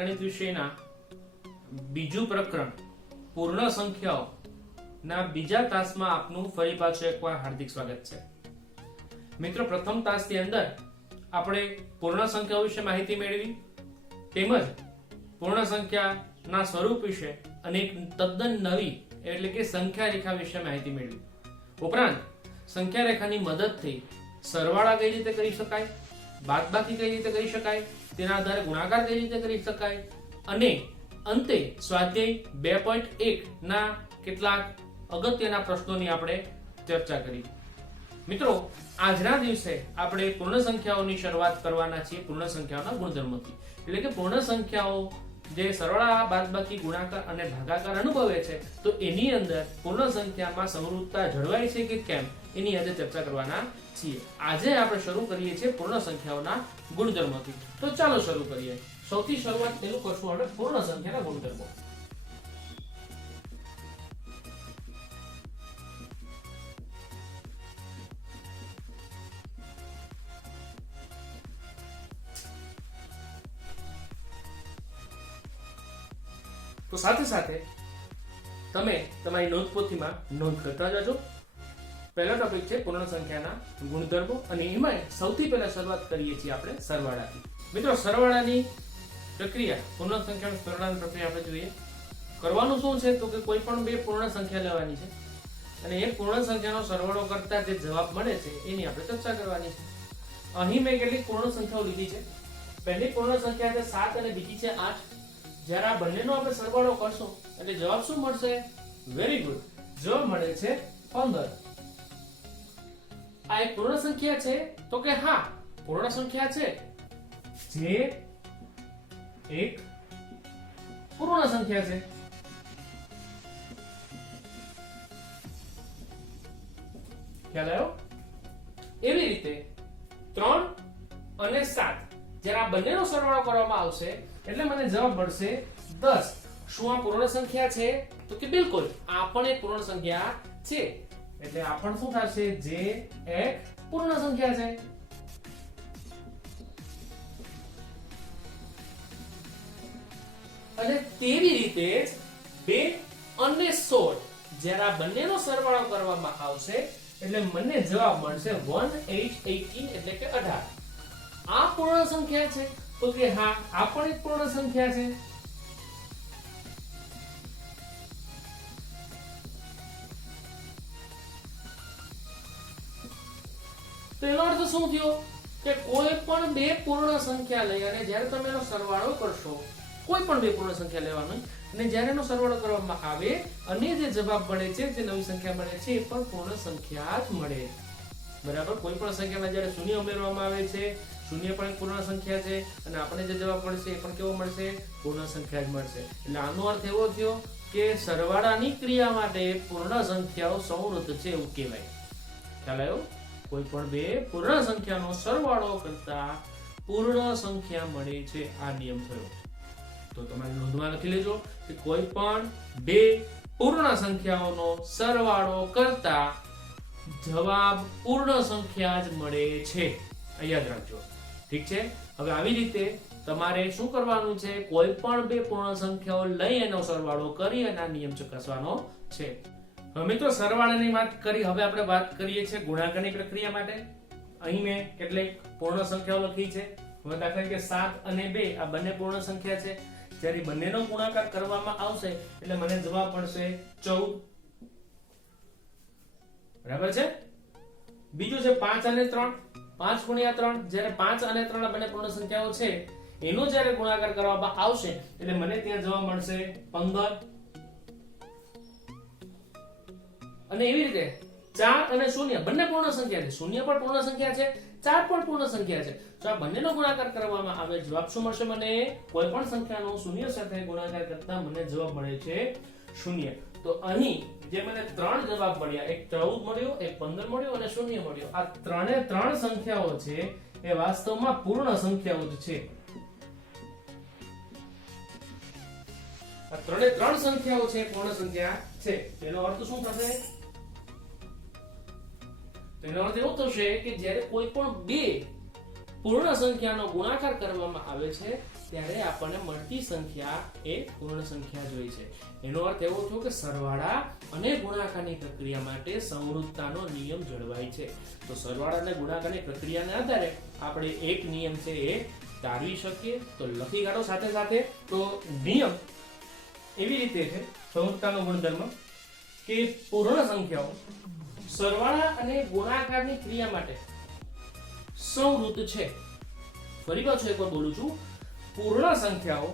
ગણિત વિષયના બીજું પ્રકરણ પૂર્ણ સંખ્યાઓ ના બીજા તાસમાં આપનું ફરી પાછું એકવાર હાર્દિક સ્વાગત છે. મિત્રો, પ્રથમ તાસની અંદર આપણે પૂર્ણ સંખ્યાઓ વિશે માહિતી મેળવી તેમજ પૂર્ણ સંખ્યાના સ્વરૂપ વિશે અને એક તદ્દન નવી એટલે કે સંખ્યા રેખા વિશે માહિતી મેળવી. ઉપરાંત સંખ્યા રેખાની મદદથી સરવાળા કઈ રીતે કરી શકાય, બાદબાકી કઈ રીતે કરી શકાય, તેના આધારે ગુણાકાર કઈ રીતે કરી શકાય અને અંતે સ્વાધ્યાય 2.1 ના કેટલાક અગત્યના પ્રશ્નોની આપણે ચર્ચા કરી. મિત્રો, આજના દિવસે આપણે પૂર્ણ સંખ્યાઓની શરૂઆત કરવાના છીએ પૂર્ણ સંખ્યાઓના ગુણધર્મોથી. એટલે કે પૂર્ણ સંખ્યાઓ જે સરવાળા, બાદબાકી, ગુણાકાર અને ભાગાકાર અનુભવે છે તો એની અંદર પૂર્ણ સંખ્યામાં સમરૂપતા જળવાય છે કે કેમ એની આજે ચર્ચા કરવાના છીએ. આજે આપણે શરૂ કરીએ છીએ પૂર્ણ સંખ્યાઓના ગુણધર્મોથી. તો ચાલો શરૂ કરીએ. સૌથી શરૂઆત પેલું કરશું આપણે પૂર્ણ સંખ્યાના ગુણધર્મો. તો સાથે સાથે તમે તમારી નોંધપોથીમાં નોંધ કરતા જજો. પહેલો ટોપિક છે પૂર્ણ સંખ્યાના ગુણધર્મો અને એમાં સૌથી પહેલા શરૂઆત કરીએ છીએ આપણે સરવાળાથી. મિત્રો, સરવાળાની પ્રક્રિયા, પૂર્ણ સંખ્યાના સરવાળાની પ્રક્રિયા આપણે જોઈએ. કરવાનું શું છે તો કે કોઈ પણ બે પૂર્ણ સંખ્યા લેવાની છે અને એ પૂર્ણ સંખ્યાનો સરવાળો કરતા જે જવાબ મળે છે એની આપણે ચર્ચા કરવાની છે. અહીં મેં કેટલીક પૂર્ણ સંખ્યાઓ લીધી છે. પહેલી પૂર્ણ સંખ્યા છે 7 અને બીજી છે 8. જ્યારે આ બંનેનો આપણે સરવાળો કરશું એટલે જવાબ શું મળશે? વેરી ગુડ, જવાબ મળે છે 15. આ એક પૂર્ણ સંખ્યા છે તો કે હા, પૂર્ણ સંખ્યા છે જે એક પૂર્ણ સંખ્યા છે. ખ્યાલ આવ્યો? એવી રીતે 3 અને 7 જ્યારે આ બંનેનો સરવાળો કરવામાં આવશે એટલે મને જવાબ મળશે 10. શું આ પૂર્ણ સંખ્યા છે તો કે બિલકુલ આ પણ એક પૂર્ણ સંખ્યા છે. એટલે આ પણ શું થશે? જે એક પૂર્ણ સંખ્યા છે. અને તેવી રીતે જ 2 અને 16 જ્યારે આ બંનેનો સરવાળો કરવામાં આવશે એટલે મને જવાબ મળશે 18 એટલે કે 18. આ પૂર્ણ સંખ્યા છે તો કે હા, આ પણ એક પૂર્ણ સંખ્યા છે. તેનો અર્થ શું થયો કે કોઈ પણ બે પૂર્ણ સંખ્યા લઈ અને જ્યારે તમે એનો સરવાળો કરશો, કોઈ પણ બે પૂર્ણ સંખ્યા લેવાનું અને જ્યારે એનો સરવાળો કરવામાં આવે અને જે જવાબ મળે છે, જે નવી સંખ્યા મળે છે એ પણ પૂર્ણ સંખ્યા જ મળે. બરાબર? કોઈ પણ સંખ્યામાં જ્યારે શૂન્ય ઉમેરવામાં આવે છે, શૂન્ય પણ એક પૂર્ણ સંખ્યા છે અને આપણે જે જવાબ મળશે એ પણ કેવો મળશે? પૂર્ણ સંખ્યા જ મળશે. એટલે આનો અર્થ એવો થયો કે સરવાળાની ક્રિયા માટે પૂર્ણ સંખ્યાઓ સમૃદ્ધ છે એવું કહેવાય. ખ્યાલ આવ્યો? કોઈ પણ બે પૂર્ણ સંખ્યાનો સરવાળો કરતા પૂર્ણ સંખ્યા મળે છે. આ નિયમ થયો. તો તમારી નોંધમાં લખી લેજો કે કોઈ પણ બે પૂર્ણ સંખ્યાઓનો સરવાળો કરતા જવાબ પૂર્ણ સંખ્યા જ મળે છે. યાદ રાખજો. ઠીક છે? હવે આવી રીતે તમારે શું કરવાનું છે? કોઈ પણ બે પૂર્ણ સંખ્યાઓ લઈ એનો સરવાળો કરી અને આ નિયમ ચકાસવાનો છે. હવે મિત્રો, સરવાળાની વાત કરી, હવે આપણે વાત કરીએ છીએ ગુણાકારની પ્રક્રિયા માટે. અહીં મેં કેટલીક પૂર્ણ સંખ્યાઓ લખી છે. હવે દાખલા તરીકે 7 અને 2 આ બંને પૂર્ણ સંખ્યા છે. જ્યારે બંનેનો ગુણાકાર કરવામાં આવશે એટલે મને જવાબ મળશે 14. બરાબર છે? બીજું છે 5 અને 3. 5 ગુણ્યા 3, જ્યારે 5 અને 3 આ બંને પૂર્ણ સંખ્યાઓ છે એનો જ્યારે ગુણાકાર કરવામાં આવશે એટલે મને ત્યાં જવાબ મળશે 15. અને એવી રીતે 4 અને 0 બંને પૂર્ણ સંખ્યા છે. 0 પણ પૂર્ણ સંખ્યા છે, 4 પણ પૂર્ણ સંખ્યા છે. તો આ બંનેનો ગુણાકાર કરવામાં આવે જવાબ શું મળશે? મને કોઈ પણ સંખ્યાનો 0 સાથે ગુણાકાર કરતા મને જવાબ મળે છે 0. તો અહીં જે મને 3 જવાબ મળ્યા, એક 14 મળ્યો, એક 15 મળ્યો અને 0 મળ્યો. આ ત્રણે 3 સંખ્યાઓ છે એ વાસ્તવમાં પૂર્ણ સંખ્યાઓ જ છે. આ ત્રણે 3 સંખ્યાઓ છે પૂર્ણ સંખ્યા છે. તેનો અર્થ શું થશે? તેનો અર્થ એવો થશે કે જ્યારે કોઈ પણ બે પૂર્ણ સંખ્યાનો ગુણાકાર કરવામાં આવે છે ત્યારે આપણને મળતી સંખ્યા એ પૂર્ણ સંખ્યા જ હોય છે. એનો અર્થ એવો થયો કે સરવાળા અને ગુણાકારની પ્રક્રિયા માટે સંવૃત્તાનો નિયમ જળવાય છે. તો સરવાળા અને ગુણાકારની પ્રક્રિયાના આધારે આપણે એક નિયમ છે એ તારવી શકીએ. તો લખી કાઢો સાથે સાથે. તો નિયમ એવી રીતે છે સંવૃત્તાનો ગુણધર્મ કે પૂર્ણ સંખ્યાઓ સરવાળા અને ગુણાકારની ક્રિયા માટે સંવૃત્ત છે. ફરી પાછું એકવાર બોલું છું, પૂર્ણ સંખ્યાઓ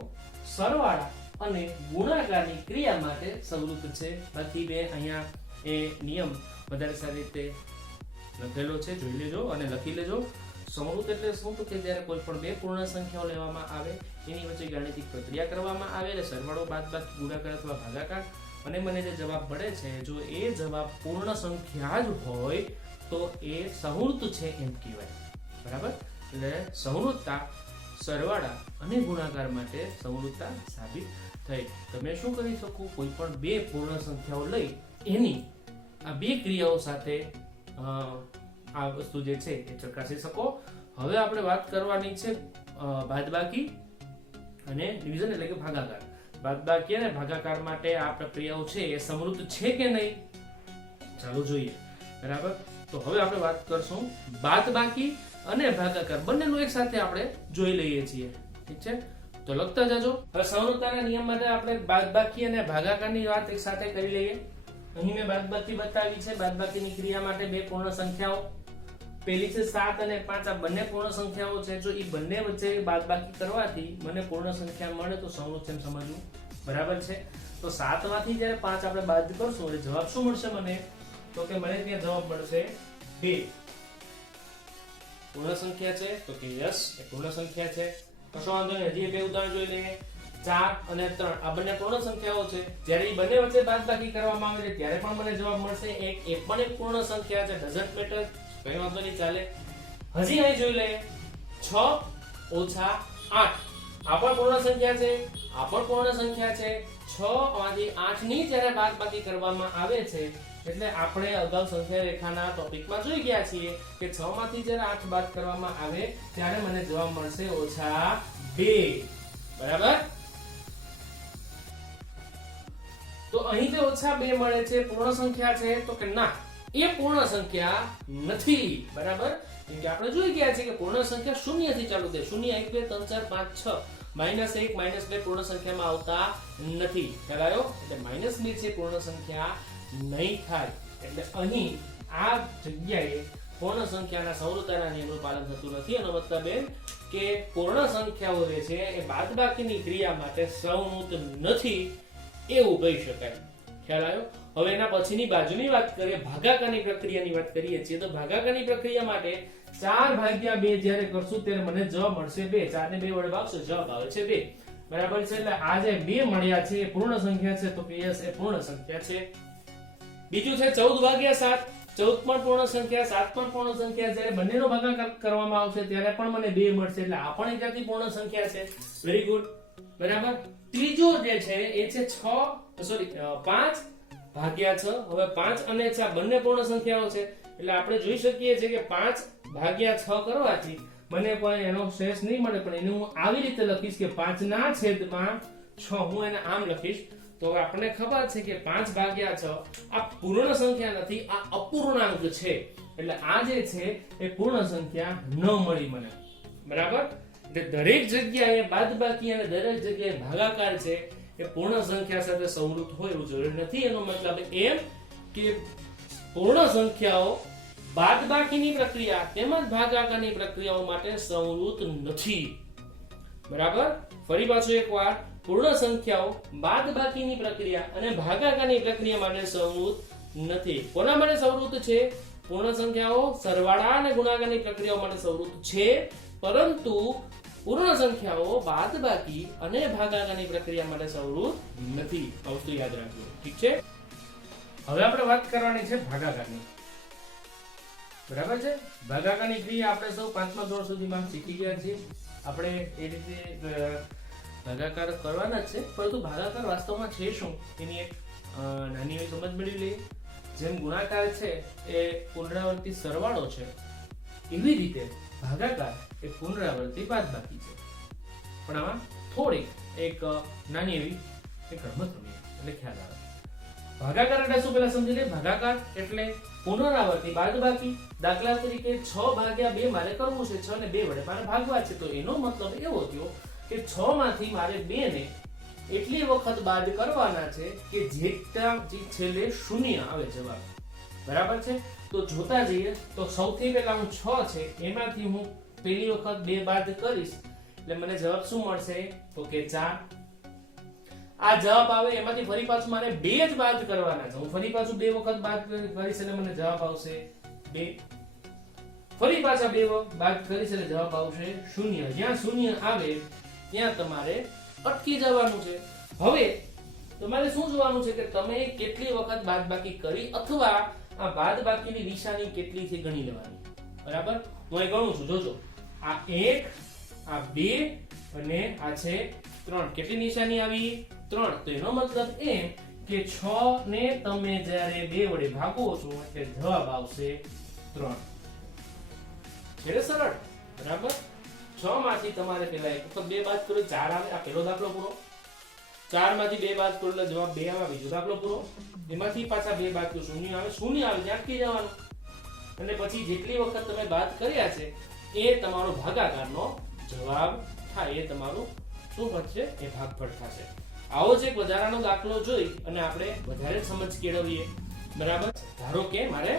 સરવાળા અને ગુણાકારની ક્રિયા માટે સંવૃત્ત છે. બાકી બે અહીંયા એ નિયમ વધારે સારી રીતે લખેલો છે, જોઈ લેજો અને લખી લેજો. સંવૃત્ત એટલે શું? તો કે જ્યારે કોઈ પણ બે પૂર્ણ સંખ્યાઓ લેવામાં આવે, એની વચ્ચે ગાણિતિક પ્રક્રિયા કરવામાં આવે એટલે સરવાળો, બાદબાકી, ગુણાકાર અથવા ભાગાકાર અને મને જે જવાબ મળે છે, જો એ જવાબ પૂર્ણ સંખ્યા જ હોય તો એ સંવૃત્ત છે એમ કહેવાય. બરાબર? એટલે સંવૃત્તતા સરવાળા અને ગુણાકાર માટે સંવૃત્તતા સાબિત થઈ. તમે શું કરી શકો? કોઈ પણ બે પૂર્ણ સંખ્યાઓ લઈ એની આ બે ક્રિયાઓ સાથે આ વસ્તુ જે છે એ ચકાસી શકો. હવે આપણે વાત કરવાની છે બાદબાકી અને ડિવિઝન એટલે કે ભાગાકાર. બાદબાકી અને ભાગાકાર માટે આ પ્રક્રિયાઓ છે એ સંવૃત્ત છે કે નહીં, ચાલો જોઈએ. બરાબર? તો હવે આપણે વાત કરશું બાદબાકી અને ભાગાકાર બંનેનું એક સાથે આપણે જોઈ લઈએ છીએ. ઠીક છે? તો લખતા જાજો. હવે સંવૃત્તાના નિયમ માટે આપણે બાદબાકી અને ભાગાકારની વાત એક સાથે કરી લઈએ. અહીં મેં બાદબાકી બતાવી છે. બાદબાકીની ક્રિયા માટે બે પૂર્ણ સંખ્યાઓ, પહેલી છે 7 અને 5. આ બંને પૂર્ણ સંખ્યાઓ છે. જો એ બંને વચ્ચે બાદબાકી કરવાથી મને પૂર્ણ સંખ્યા મળે તો સંવૃત્ત એમ સમજવું. બરાબર છે? તો 7 માંથી જ્યારે 5 આપણે બાદ કરશું એટલે જવાબ શું મળશે મને? તો કે મને ત્યાં જવાબ મળશે 2. પૂર્ણ સંખ્યા છે તો કે યસ એ પૂર્ણ સંખ્યા છે. કશો વાંધો નહીં. હજી બે ઉદાહરણ જોઈ લઈએ. 4 અને 3 આ બંને પૂર્ણ સંખ્યાઓ છે. જ્યારે એ બંને વચ્ચે બાદબાકી કરવામાં આવે છે ત્યારે પણ મને જવાબ મળશે 1. એ પણ એક પૂર્ણ સંખ્યા છે. ડઝન્ટ મેટર, કઈ વાંધો નહીં, ચાલે. હજી અહીં જોઈ લઈએ 6 ઓછા 8 આ પણ પૂર્ણ સંખ્યા છે. આ પણ પૂર્ણ સંખ્યા છે. 6 માંથી 8 ની જ્યારે બાદબાકી કરવામાં આવે છે એટલે આપણે અગાઉ સંખ્યા રેખાના ટોપિકમાં જોઈ ગયા છીએ કે 6 માંથી જ્યારે 8 બાદ કરવામાં આવે ત્યારે મને જવાબ મળશે -2. બરાબર? તો અહીં જે -2 મળે છે પૂર્ણ સંખ્યા છે તો કે ના, એ પૂર્ણ સંખ્યા નથી. બરાબર? કેમ કે આપણે જોઈ ગયા છે કે પૂર્ણ સંખ્યા શૂન્ય થી ચાલુ થાય. 0 1 2 3 4 5 6 -1 -2 પૂર્ણ સંખ્યામાં આવતા નથી. ખ્યાલ આવ્યો? એટલે -2 છે પૂર્ણ સંખ્યા નહીં થાય. એટલે અહીં આ જગ્યાએ પૂર્ણ સંખ્યાના સંવૃત્તાના નિયમનું પાલન થતું નથી. એનો મતલબ એમ કે પૂર્ણ સંખ્યાઓ જે છે એ બાદબાકીની ક્રિયા માટે સંવૃત્ત નથી એવું કહી શકાય. ખ્યાલ આવ્યો? હવે એના પછીની બાજુની વાત કરીએ, ભાગાકારની પ્રક્રિયાની વાત કરીએ છીએ. તો ભાગાકારની પ્રક્રિયા માટે 4/2 જ્યારે કરશું ત્યારે મને જવાબ મળશે 2. 4 ને 2 વડે ભાગશો જવાબ આવે છે 2. બરાબર છે? એટલે આ જે 2 મળ્યા છે એ પૂર્ણ સંખ્યા છે તો કે યસ એ પૂર્ણ સંખ્યા છે. બીજું છે 14/7. 14 પણ પૂર્ણ સંખ્યા, 7 પણ પૂર્ણ સંખ્યા. જ્યારે બંનેનો ભાગાકાર કરવામાં આવશે ત્યારે પણ મને 2 મળશે એટલે આ પણ એક જાતની પૂર્ણ સંખ્યા છે. Very good. બરાબર? ત્રીજો જે છે એ છે 5/6. હવે 5 અને 6 બંને પૂર્ણ સંખ્યાઓ છે એટલે આપણે જોઈ શકીએ છીએ કે 5/6 કરવાથી મને કોઈ એનો શેષ નહીં મળે, પણ એને હું આવી રીતે લખીશ કે 5/6. હું એને આમ લખીશ તો આપણને ખબર છે કે 5/6 આ પૂર્ણ સંખ્યા નથી, આ અપૂર્ણાંક છે. એટલે આ જે છે એ પૂર્ણ સંખ્યા ન મળી મને. બરાબર? એટલે દરેક જગ્યાએ બાદબાકી અને દરેક જગ્યાએ ભાગાકાર છે એ પૂર્ણ સંખ્યા સાથે સંવૃત્ત હોય એવું જરૂરી નથી. એનો મતલબ એમ કે પૂર્ણ સંખ્યાઓ બાદબાકીની પ્રક્રિયા તેમજ ભાગાકારની પ્રક્રિયાઓ માટે સંવૃત્ત નથી. બરાબર? ફરી પાછું એકવાર, પૂર્ણ સંખ્યાઓ બાદબાકીની પ્રક્રિયા અને ભાગાકારની પ્રક્રિયા માટે સંવૃત્ત નથી. કોના માટે સંવૃત્ત છે? પૂર્ણ સંખ્યાઓ સરવાળા અને ગુણાકારની પ્રક્રિયાઓ માટે સંવૃત્ત છે, પરંતુ પૂર્ણ સંખ્યાઓ બાદબાકી અને ભાગાકારની પ્રક્રિયા માટે સંવૃત્ત નથી. આ વસ્તુ યાદ રાખજો. ઠીક છે? હવે આપણે વાત કરવાની છે ભાગાકારની. બરાબર છે? ભાગાકારની ક્રિયા આપણે સૌ 5મા ધોરણ સુધીમાં શીખી ગયા છીએ. આપણે એ રીતે ભાગાકાર કરવાના જ છે, પરંતુ ભાગાકાર વાસ્તવમાં છે શું એની એક નાની એવી સમજ મેળવી લઈએ. જેમ ગુણાકાર છે એ પુનરાવર્તિત સરવાળો છે, એવી રીતે ભાગાકાર એ પુનરાવર્તિત બાદબાકી છે. પણ આમાં થોડીક એક નાની એવી એક રમત રમીએ એટલે ખ્યાલ આવે. ભાગાકાર એટલે શું પહેલા સમજી લે. ભાગાકાર એટલે પુનરાવર્તી બાદબાકી. દાખલા તરીકે 6/2 મારે કરવું છે, 6 ને 2 વડે મારે ભાગવા છે, તો એનો મતલબ એવો થયો કે 6 માંથી મારે 2 ને એટલી વખત બાદ કરવાના છે કે જેટલા છેલ્લે શૂન્ય આવે જવાબ. બરાબર છે. તો જોતા જઈએ તો સૌથી પહેલા હું 6 છે એમાંથી હું પહેલી વખત 2 બાદ કરીશ એટલે મને જવાબ શું મળશે તો કે 4. આ જવાબ આવે એમાંથી ફરી પાછું મારે 2 જ બાદ કરવાના છે. હું ફરી પાછું 2 વખત બાદ કરીશ એટલે મને જવાબ આવશે 2. ફરી પાછા 2 બાદ કરીશ એટલે જવાબ આવશે 0. જ્યાં 0 આવે ત્યાં તમારે અટકી જવાનું છે. હવે તમારે શું જોવાનું છે કે તમે કેટલી વખત બાદબાકી કરી અથવા આ બાદબાકીની નિશાની કેટલી છે ગણી લેવાની. બરાબર. હું અહીં ગણું છું, જોજો. આ 1, આ 2 અને આ છે 3. કેટલી નિશાની આવી? 3. તો એનો મતલબ એમ કે 6 ને તમે જ્યારે 2 વડે ભાગો છો એટલે જવાબ આવશે 3. છે સરળ. બરાબર. 6 માંથી તમારે પહેલા એક વખત 2 બાદ કરો 4 આવે. આ પહેલો દાખલો પૂરો. 4 માંથી 2 બાદ કરો એટલે જવાબ 2 આવે. બીજો દાખલો પૂરો. એમાંથી પાછા 2 બાદ કરો 0 આવે. 0 આવે ત્યાં અટકી જવાનું. અને પછી જેટલી વખત તમે બાદ કર્યા છે એ તમારો ભાગાકારનો જવાબ થાય. એ તમારું શું બનશે? એ ભાગફળ થશે. આવો જ એક વધારાનો દાખલો જોઈ અને આપણે વધારે સમજ કેળવીએ. બરાબર. ધારો કે મારે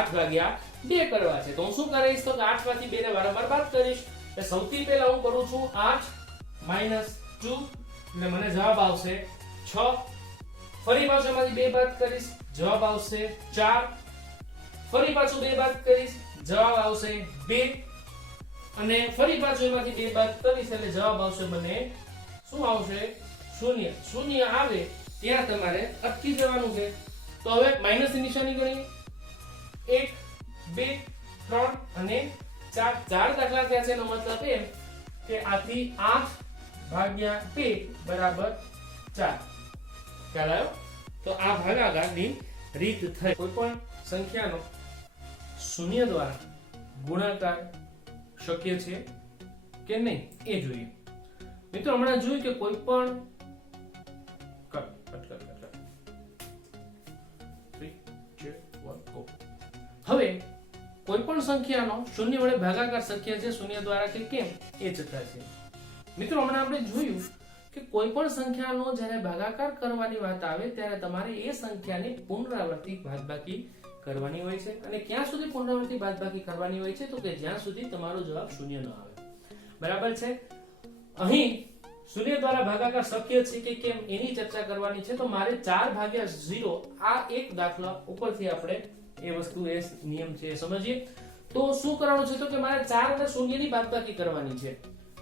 8/2 કરવા છે, તો હું શું કરીશ તો 8 માંથી 2 ને વારંવાર બાદ કરીશ. એટલે સૌથી પહેલા હું કરું છું 8 - 2 એટલે મને જવાબ આવશે 6. ફરી પાછું એમાંથી 2 બાદ કરીશ, જવાબ આવશે 4. ફરી પાછું 2 બાદ કરીશ, જવાબ આવશે 2. અને ફરી પાછું એમાંથી 2 બાદ કરીશ એટલે જવાબ આવશે મને શું આવશે? 0. 0 આવે ત્યાં તમારે અટકી જવાનું છે. તો હવે માઈનસની નિશાની ગણીએ. 1, 2, 3 અને 4. 4 દાખલા થયા છે. એનો મતલબ એમ કે આથી 8/2 બરાબર 4. ખ્યાલ આવ્યો? તો આ ભાગાકારની રીત થઈ. કોઈ પણ સંખ્યાનો શૂન્ય દ્વારા ગુણાકાર શક્ય છે કે નહીં એ જોઈએ. મિત્રો હમણાં જોયું કે કોઈ પણ હવે કોઈ પણ સંખ્યાનો શૂન્ય વડે ભાગાકાર શક્ય છે શૂન્ય દ્વારા કે કેમ એ ચકાસીએ. મિત્રો હમણાં આપણે જોયું કે કોઈ પણ સંખ્યાનો જ્યારે ભાગાકાર કરવાની વાત આવે ત્યારે તમારે એ સંખ્યાની પુનરાવર્તિત બાદબાકી કરવાની હોય છે. અને ક્યાં સુધી પુનરાવર્તિત બાદબાકી કરવાની હોય છે તો કે જ્યાં સુધી તમારો જવાબ શૂન્ય ન આવે. બરાબર છે. અહીં શૂન્ય દ્વારા ભાગાકાર શક્ય છે કે કેમ એની ચર્ચા કરવાની છે. તો મારે 4/0 આ એક દાખલા ઉપરથી આપણે એ વસ્તુ એ નિયમ છે એ સમજીએ. તો શું કરવાનું છે તો કે મારે 4 અને 0 ની બાદબાકી કરવાની છે.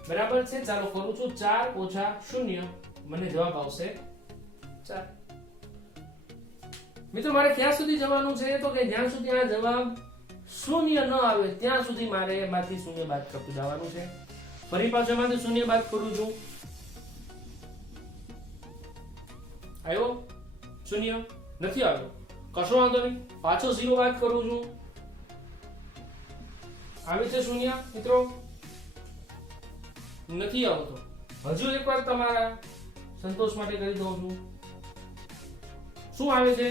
બરાબર છે. ચાલો કરું છું. 4 - 0 મને જવાબ આવશે 4. મિત્રો મારે ક્યાં સુધી જવાનું છે તો કે જ્યાં સુધી આ જવાબ શૂન્ય ન આવે ત્યાં સુધી મારે એમાંથી શૂન્ય બાદ કરતું જવાનું છે. ફરી પાછું એમાંથી શૂન્ય બાદ કરું છું. આવ્યો શૂન્ય? નથી આવ્યો. કશો વાંધો નહીં. પાછો 0 બાદ કરું છું. આવે છે શૂન્ય? મિત્રો નથી આવતો. હજુ એકવાર તમારા સંતોષ માટે કરી દઉં છું. શું આવે છે?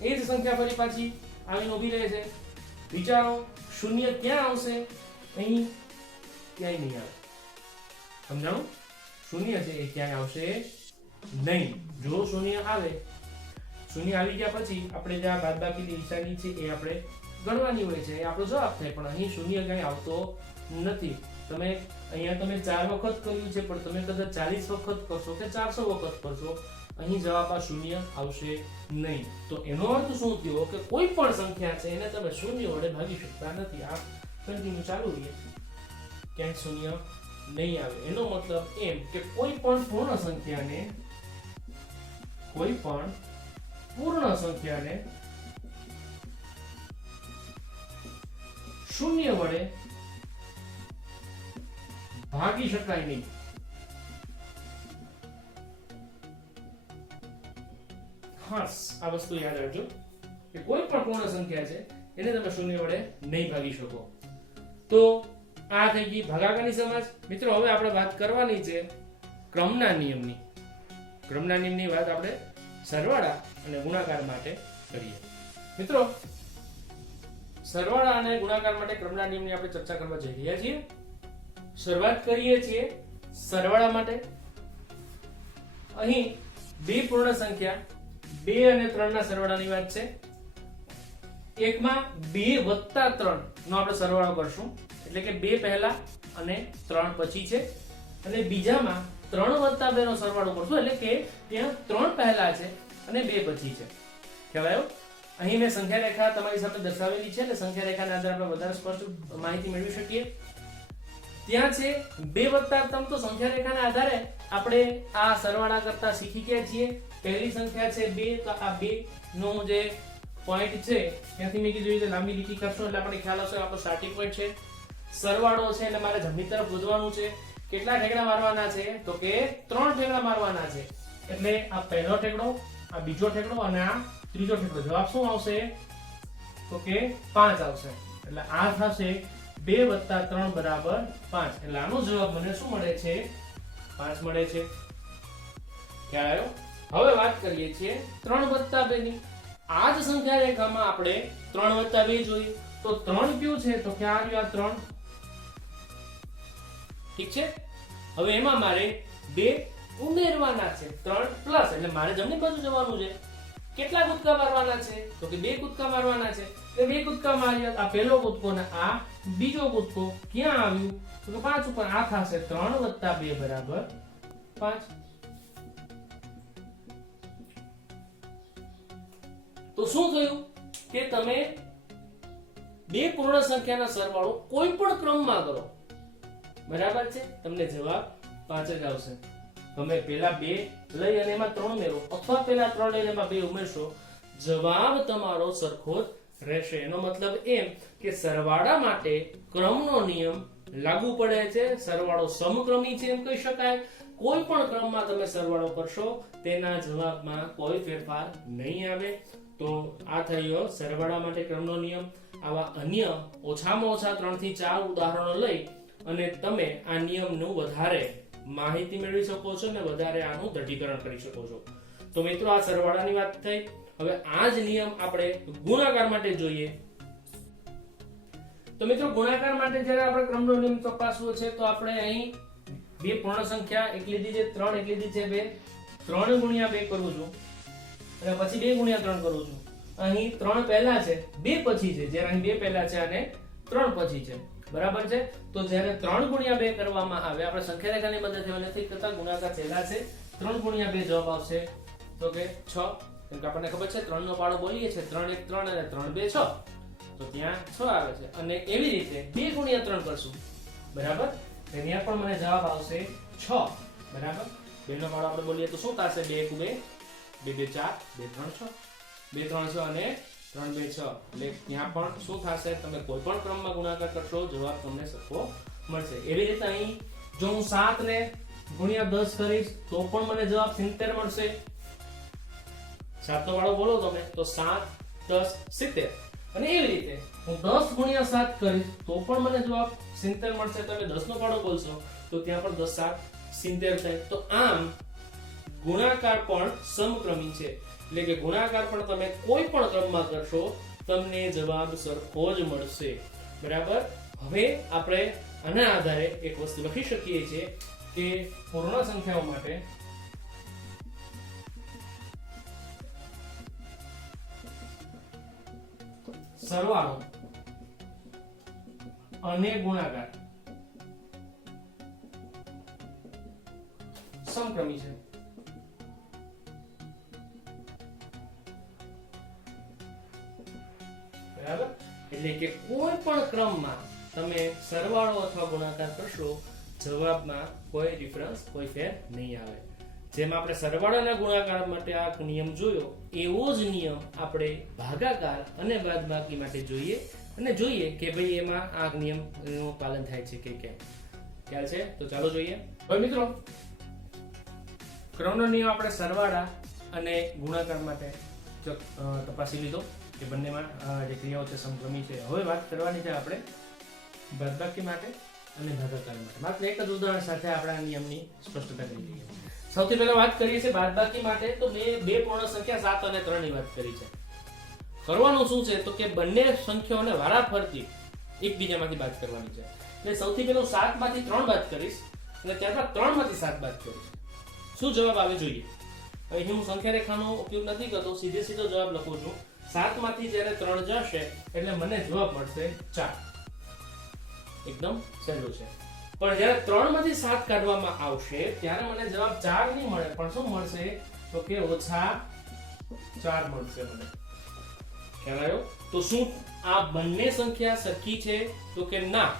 એ જ સંખ્યા ફરી પાછી આવીને ઊભી રહે છે. વિચારો શૂન્ય ક્યાં આવશે? અહીં ક્યાંય નહીં આવે. સમજાણું? શૂન્ય છે એ ક્યાંય આવશે નહીં. જો શૂન્ય આવે, શૂન્ય આવી ગયા પછી આપણે જે આ બાદબાકીની નિશાની છે એ આપણે ગણવાની હોય છે. એ આપણો જવાબ થાય. પણ અહીં શૂન્ય ક્યાંય આવતો નથી. તમે અહીંયા તમે 4 વખત કર્યું છે પણ તમે કદાચ 40 વખત કરશો કે 400 વખત કરશો અહીં જવાબ આ શૂન્ય આવશે નહીં. તો એનો અર્થ શું થયો કે કોઈ પણ સંખ્યા છે એને તમે શૂન્ય વડે ભાગી શકતા નથી. આ કન્ટિન્યુ ચાલુ રહે, ક્યાંક શૂન્ય નહીં આવે. એનો મતલબ એમ કે કોઈ પણ પૂર્ણ સંખ્યાને શૂન્ય વડે ભાગી શકાય નહીં. ખાસ આ વસ્તુ યાદ રાખજો કે કોઈ પણ પૂર્ણ સંખ્યા છે એને તમે શૂન્ય વડે નહીં ભાગી શકો. તો આ થઈ ગઈ ભાગાકારની સમજ. મિત્રો હવે આપણે વાત કરવાની છે ક્રમના નિયમની. ક્રમના નિયમની વાત આપણે સરવાળા અને ગુણાકાર માટે કરીએ. મિત્રો સરવાળા અને ગુણાકાર માટે ક્રમના નિયમની આપણે ચર્ચા કરવા જઈ રહ્યા છીએ. શરૂઆત કરીએ છીએ સરવાળા માટે. અહીં બે પૂર્ણ સંખ્યા 2 અને 3 ના સરવાળાની વાત છે. એકમાં 2 વત્તા 3 નો આપણે સરવાળો કરશું, એટલે કે 2 પહેલા અને 3 પછી છે. અને બીજામાં 3 વત્તા 2 નો સરવાળો કરશું, એટલે કે ત્યાં 3 પહેલા છે અને 2 પછી છે. ખ્યાલ આવ્યો? અહીં મેં સંખ્યા રેખા તમારી સામે દર્શાવેલી છે, એટલે સંખ્યા રેખાના આધારે આપણે વધારે સ્પષ્ટ માહિતી મેળવી શકીએ. ત્યાં છે 2 વત્તા 3, તો સંખ્યા રેખાના આધારે આપણે આ સરવાળા કરતા શીખી ગયા છીએ. પહેલી સંખ્યા છે 2, તો આ 2 નો જે પોઈન્ટ છે ત્યાંથી મેં કીધું રીતે લાંબી લીટી કરશો એટલે આપણને ખ્યાલ આવશે આપણો સ્ટાર્ટિંગ પોઈન્ટ છે. સરવાળો છે એટલે મારે જમણી તરફ વધવાનું છે. કેટલા ઠેકડા મારવાના છે? તો કે 3 ઠેકડા મારવાના છે. એટલે આ પહેલો ઠેકડો, આ બીજો ઠેકડો અને આ ત્રીજો ઠેકડો. જવાબ શું આવશે? તો કે 5 આવશે. એટલે આ થશે 2 વત્તા 3 બરાબર 5. એટલે આનો જવાબ મને શું મળે છે? 5 મળે છે. ખ્યાલ આવ્યો? હવે વાત કરીએ છીએ 3 વત્તા 2 ની. આ જ સંખ્યા રેખામાં આપણે 3 વત્તા 2 જોઈએ તો 3 કયું છે? તો ક્યાં આવ્યું? આ 3. ઠીક છે. હવે એમાં મારે 2 ઉમેરવાના છે, 3 પ્લસ, એટલે મારે જમણી બાજુ જવાનું છે. કેટલા કૂદકા મારવાના છે? તો કે 2 કૂદકા મારવાના છે. એટલે 2 કૂદકા માર્યા. આ પહેલો કૂદકો ને આ બીજો કૂદકો. ક્યાં આવ્યું? તો કે 5 ઉપર. આ થશે 3 વત્તા 2 બરાબર 5. તો શું થયું કે તમે બે પૂર્ણ સંખ્યાના સરવાળો કોઈ પણ ક્રમમાં કરો, બરાબર છે, તમને જવાબ 5 જ આવશે. તમે પહેલા 2 લઈ અને એમાં 3 ઉમેરો, અથવા પહેલા 3 લઈને એમાં 2 ઉમેરશો, જવાબ તમારો સરખો જ રહેશે. એનો મતલબ એમ કે સરવાળા માટે ક્રમનો નિયમ લાગુ પડે છે. સરવાળો સમક્રમી છે એમ કહી શકાય. કોઈ પણ ક્રમમાં તમે સરવાળો કરશો તેના જવાબમાં કોઈ ફેરફાર નહીં આવે. તો આ થયો સરવાળા માટે ક્રમનો નિયમ. આવા અન્ય ઓછામાં ઓછા 3 થી 4 ઉદાહરણો લઈ અને તમે આ નિયમનું વધારે માહિતી મેળવી શકો છો અને વધારે આનું દઢીકરણ કરી શકો છો. તો મિત્રો આ સરવાળાની વાત થઈ. હવે આ જ નિયમ આપણે ગુણાકાર માટે જોઈએ. તો મિત્રો ગુણાકાર માટે જ્યારે આપણે ક્રમનો નિયમ તપાસવો છે તો આપણે અહીં બે પૂર્ણ સંખ્યા એક લીધી છે, 3 એક લીધી છે, 2 3 ગુણ્યા 2 કરું છું અને પછી 2 ગુણ્યા 3 કરું છું. અહીં 3 પહેલા છે, 2 પછી છે. જ્યારે અહીં 2 પહેલા છે અને 3 પછી છે, બરાબર છે. તો જ્યારે 3 ગુણ્યા 2 કરવામાં આવે, આપણે સંખ્યા રેખાની મદદથી નથી કરતા, ગુણાકાર પહેલા છે. 3 ગુણ્યા 2 જવાબ આવશે તો કે 6. કેમ કે આપણને ખબર છે 3 નો પાડો બોલીએ છે, 3 1 3 અને 3 2 6, તો ત્યાં 6 આવે છે. અને એવી રીતે 2 ગુણ્યા 3 કરશું, બરાબર, ત્યાં પણ મને જવાબ આવશે 6, બરાબર. 2 નો પાડો આપણે બોલીએ તો શું થશે? 2 1 2 2 2 4 2 3 6, 2 3 6 અને 3 2 6. એટલે ત્યાં પણ શું થશે? તમે કોઈ પણ ક્રમમાં ગુણાકાર કરશો, જવાબ તમને સરખો મળશે. એવી રીતે અહીં જો હું 7 ને ગુણ્યા 10 કરીશ તો પણ મને જવાબ 70 મળશે. 7 નો વાળો બોલો તમે તો 7 10 70. અને એવી રીતે હું 10 ગુણ્યા 7 કરીશ તો પણ મને જવાબ 70 મળશે. તમે 10 નો પાડો બોલશો તો ત્યાં પણ 10 7 70 થાય. તો આમ ગુણાકાર પણ સમક્રમી છે. એટલે કે ગુણાકાર પણ તમે કોઈ પણ ક્રમમાં કરશો તમને જવાબ સરખો જ મળશે, બરાબર. હવે આપણે આના આધારે એક વસ્તુ લખી શકીએ છીએ કે પૂર્ણ સંખ્યાઓ માટે સરવાળો અને ગુણાકાર સમક્રમી છે. બરાબર. એટલે કે કોઈ પણ ક્રમમાં તમે સરવાળો અથવા ગુણાકાર કરશો, જવાબમાં કોઈ ડિફરન્સ, કોઈ ફેર નહીં આવે. જેમ આપણે સરવાળો અને ગુણાકાર માટે આ નિયમ જોયો, એવો જ નિયમ આપણે ભાગાકાર અને બાદબાકી માટે જોઈએ અને જોઈએ કે ભાઈ એમાં આ નિયમનું પાલન થાય છે કે કેમ. ખ્યાલ છે? તો ચાલો જોઈએ. હવે મિત્રો ક્રમનો નિયમ આપણે સરવાળા અને ગુણાકાર માટે તપાસી લીધો કે બંનેમાં જે ક્રિયાઓ છે સમક્રમી છે. હવે વાત કરવાની છે આપણે બાદબાકી માટે. અને ભાગાકાર માટે માત્ર એક જ ઉદાહરણ સાથે આપણે આ નિયમની સ્પષ્ટતા કરી દઈએ. સૌથી પહેલા વાત કરીએ છીએ બાદબાકી માટે. તો મેં બે પૂર્ણ સંખ્યા 7 અને 3 ની વાત કરી છે. કરવાનું શું છે તો કે બંને સંખ્યાઓને વારાફરતી એકબીજામાંથી બાદ કરવાની છે. એટલે સૌથી પહેલા 7 માંથી 3 બાદ કરીશ અને ત્યારબાદ 3 માંથી 7 બાદ કરીશ. શું જવાબ આવે જોઈએ? અહીં હું સંખ્યા રેખાનો ઉપયોગ નથી કરતો, સીધો જવાબ લખું છું. 7 માંથી જ્યારે 3 જશે એટલે મને જવાબ મળશે 4. એકદમ સહેલું છે. પણ જ્યારે 3 માંથી 7 કાઢવામાં આવશે ત્યારે મને જવાબ 4 નહીં મળે, પણ શું મળશે તો કે -4 મળશે મને. ખ્યાલ આવ્યો? તો શું આ બંને સંખ્યા સરખી છે તો કે ના.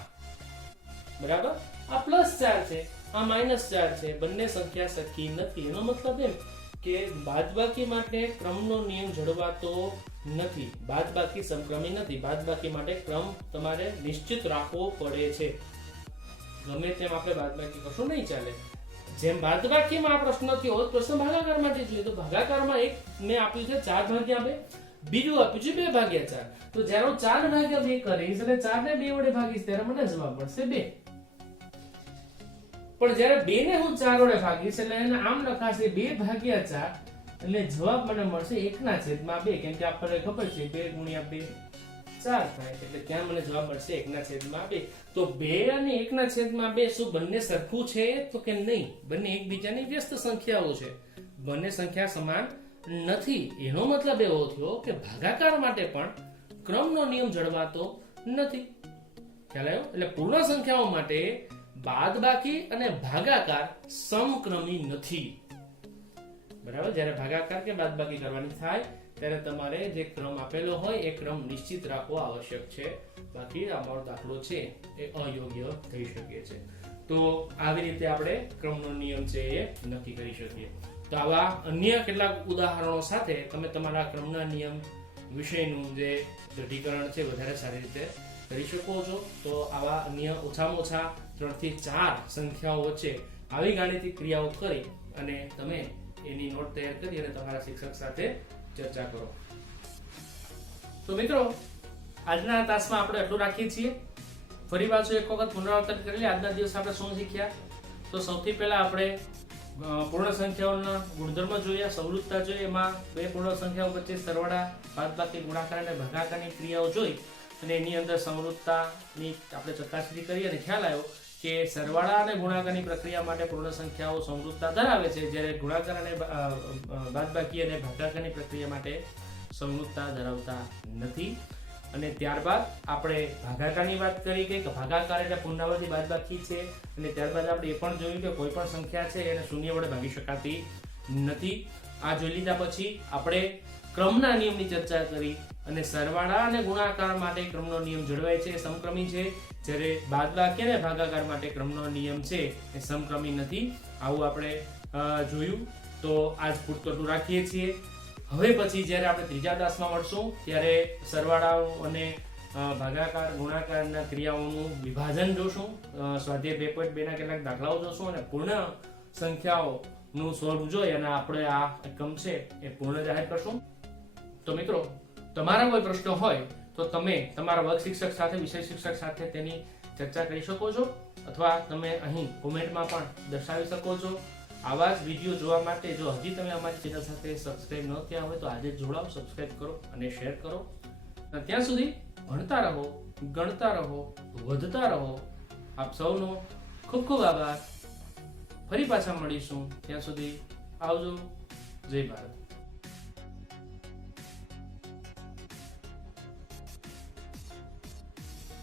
બરાબર, આ +4 છે, આ -4 છે. બંને સંખ્યા સરખી નથી. એનો મતલબ એમ કે બાદબાકી માટે ક્રમનો નિયમ જળવાતો નથી. બાદબાકી સમક્રમી નથી. બાદબાકી માટે ક્રમ તમારે નિશ્ચિત રાખવો પડે છે. ગમે તેમ આપણે બાદબાકી કરશું નહીં ચાલે. જેમ બાદબાકીમાં આ પ્રશ્ન થયો પ્રશ્ન ભાગાકારમાંથી જોઈએ તો ભાગાકારમાં એક મેં આપ્યું છે 4/2, બીજું આપ્યું છે 2/4. તો જ્યારે હું 4/2 કરીશ અને 4 ને 2 વડે ભાગીશ ત્યારે મને જવાબ મળશે 2. પણ જ્યારે 2 ને હું 4 વડે ભાગીશ એટલે એને આમ લખાશે 2/4 એટલે જવાબ મને મળશે 1/2, કેમ કે આપણને ખબર છે 2 × 2 4 થાય એટલે ત્યાં મને જવાબ મળશે 1/2. તો 2 અને 1/2 શું બંને સરખું છે તો કે નહીં? બંને એકબીજાની વ્યસ્ત સંખ્યાઓ છે. બંને સંખ્યા સમાન નથી. એનો મતલબ એવો થયો કે ભાગાકાર માટે પણ ક્રમનો નિયમ જળવાતો નથી. ખ્યાલ આવ્યો? એટલે પૂર્ણ સંખ્યાઓ માટે બાદબાકી અને ભાગાકાર સમક્રમી નથી. બરાબર, જ્યારે ભાગાકાર કે બાદબાકી કરવાની થાય ત્યારે તમારે જે ક્રમ આપેલો હોય એ ક્રમ નિશ્ચિત રાખવો આવશ્યક છે. બાકી અમારો દાખલો છે એ અયોગ્ય થઈ શકે છે. તો આવી રીતે આપણે ક્રમનો નિયમ છે એ નક્કી કરી શકીએ. તો આવા અન્ય કેટલાક ઉદાહરણો સાથે તમે તમારા ક્રમના નિયમ વિષયનું જે દૃઢીકરણ છે વધારે સારી રીતે કરી શકો છો. તો આવા અન્ય ઓછામાં ઓછા 3 થી 4 સંખ્યાઓ વચ્ચે આવી ગાણિતિક ક્રિયાઓ કરી અને તમે એની નોટ તૈયાર કરી અને તમારા શિક્ષક સાથે ચર્ચા કરો. તો મિત્રો, આજના તાસમાં આપણે એટલું રાખીએ છીએ. ફરી પાછું એક વખત પુનરાવર્તન કરી લઈએ. આજના દિવસ આપણે શું શીખ્યા? તો સૌથી પહેલા આપણે પૂર્ણ સંખ્યાઓના ગુણધર્મ જોયા, સંવૃત્તતા જોઈ, એમાં બે પૂર્ણ સંખ્યાઓ વચ્ચે સરવાળા, બાદબાકી, ગુણાકાર અને ભાગાકારની ક્રિયાઓ જોઈ અને એની અંદર સંવૃત્તતાની આપણે ચકાસણી કરી અને ખ્યાલ આવ્યો કે સરવાળા અને ગુણાકારની પ્રક્રિયા માટે પૂર્ણ સંખ્યાઓ સંવૃત્તતા ધરાવે છે, જ્યારે ગુણાકાર અને બાદબાકી અને ભાગાકારની પ્રક્રિયા માટે સંવૃત્તતા ધરાવતા નથી. અને ત્યારબાદ આપણે ભાગાકારની વાત કરી કે ભાગાકાર એટલે પુનરાવર્તી બાદબાકી છે. અને ત્યારબાદ આપણે એ પણ જોયું કે કોઈ પણ સંખ્યા છે એને શૂન્ય વડે ભાગી શકાતી નથી. આ જોઈ લીધા પછી આપણે ક્રમના નિયમની ચર્ચા કરી અને સરવાળા અને ગુણાકાર માટે ક્રમનો નિયમ જળવાય છે, સમક્રમી છે, જ્યારે બાદબાકી અને ભાગાકાર માટે ક્રમનો નિયમ છે એ સમક્રમી નથી. આવું આપણે જોયું. તો આજ પૂરતું રાખીએ છીએ. હવે પછી જ્યારે આપણે ત્રીજા તાસમાં મળશું ત્યારે સરવાળાઓ અને ભાગાકાર ગુણાકારના ક્રિયાઓનું વિભાજન જોશું, સ્વાધ્યાય 2.2 ના કેટલાક દાખલાઓ જોશું અને પૂર્ણ સંખ્યાઓનું સ્વરૂપ જોઈ અને આપણે આ એકમ છે એ પૂર્ણ જાહેર કરશું. તો મિત્રો, તમારા કોઈ પ્રશ્ન હોય તો તમે તમારા વર્ગ શિક્ષક સાથે, વિષય શિક્ષક સાથે તેની ચર્ચા કરી શકો છો અથવા તમે અહીં કોમેન્ટમાં પણ દર્શાવી શકો છો. આવા જ વિડીયો જોવા માટે જો હજી તમે અમારી ચેનલ સાથે સબસ્ક્રાઇબ ન થયા હોય તો આજે જ જોડાઓ, સબસ્ક્રાઇબ કરો અને શેર કરો. ત્યાં સુધી ભણતા રહો, ગણતા રહો, વધતા રહો. આપ સૌનો ખૂબ ખૂબ આભાર. ફરી પાછા મળીશું. ત્યાં સુધી આવજો. જય ભારત.